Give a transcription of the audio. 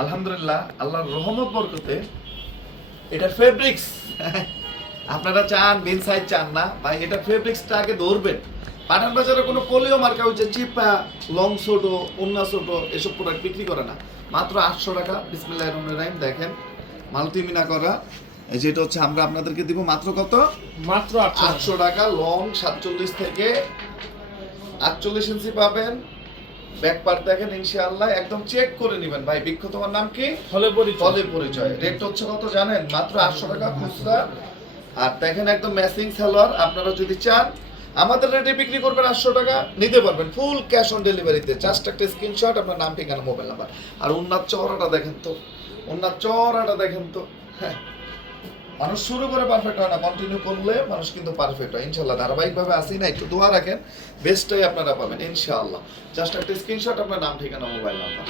আলহামদুলিল্লাহ, আল্লাহর রহমত বরকতে এটা ফেব্রিক্স। আপনারা চান বিন সাইজ চান না ভাই, এটা ফেব্রিক্সটা আগে ধরবেন। পাঠান বাজারে কোনো পোলিও মার্কা হচ্ছে চিপা লং ছোট উন্না ছোট এসব প্রোডাক্ট বিক্রি করে না। মাত্র 800 টাকা। বিসমিল্লাহির রহমানির রহিম। দেখেন মাল্টিমিনা করা, এই যেটা হচ্ছে আমরা আপনাদেরকে দিব মাত্র কত, মাত্র 800 টাকা। লং 47 থেকে 48 ইঞ্চি পাবেন। ব্যাক পার্ট দেখেন ইনশাআল্লাহ একদম চেক করে নেবেন ভাই। বৃক্ষ তোমার নাম কি? ফলে পরিচয়। ফলে পরিচয়। রেট হচ্ছে কত জানেন? মাত্র 800 টাকা খুচরা। আর দেখেন একদম ম্যাচিং সালোয়ার। আপনারা যদি চান আমাদের রেটে বিক্রি করবেন 800 টাকা, নিতে পারবেন ফুল ক্যাশ অন ডেলিভারিতে। জাস্ট একটা স্ক্রিনশট, আপনার নাম ঠিকানা মোবাইল নাম্বার। আর উন্নার চওড়াটা দেখেন তো, উন্নার চওড়াটা দেখেন তো। হ্যাঁ, মানুষ শুরু করে পারফেক্ট হয় না, কন্টিনিউ করলে মানুষ কিন্তু পারফেক্ট হয় ইনশাআল্লাহ। ধারাবাহিকভাবে আসি না, একটু দোয়া রাখেন, বেস্টটাই আপনারা পাবেন ইনশাআল্লাহ। জাস্ট একটা স্ক্রিনশট, আপনার নাম ঠিকানা মোবাইল নাম্বার।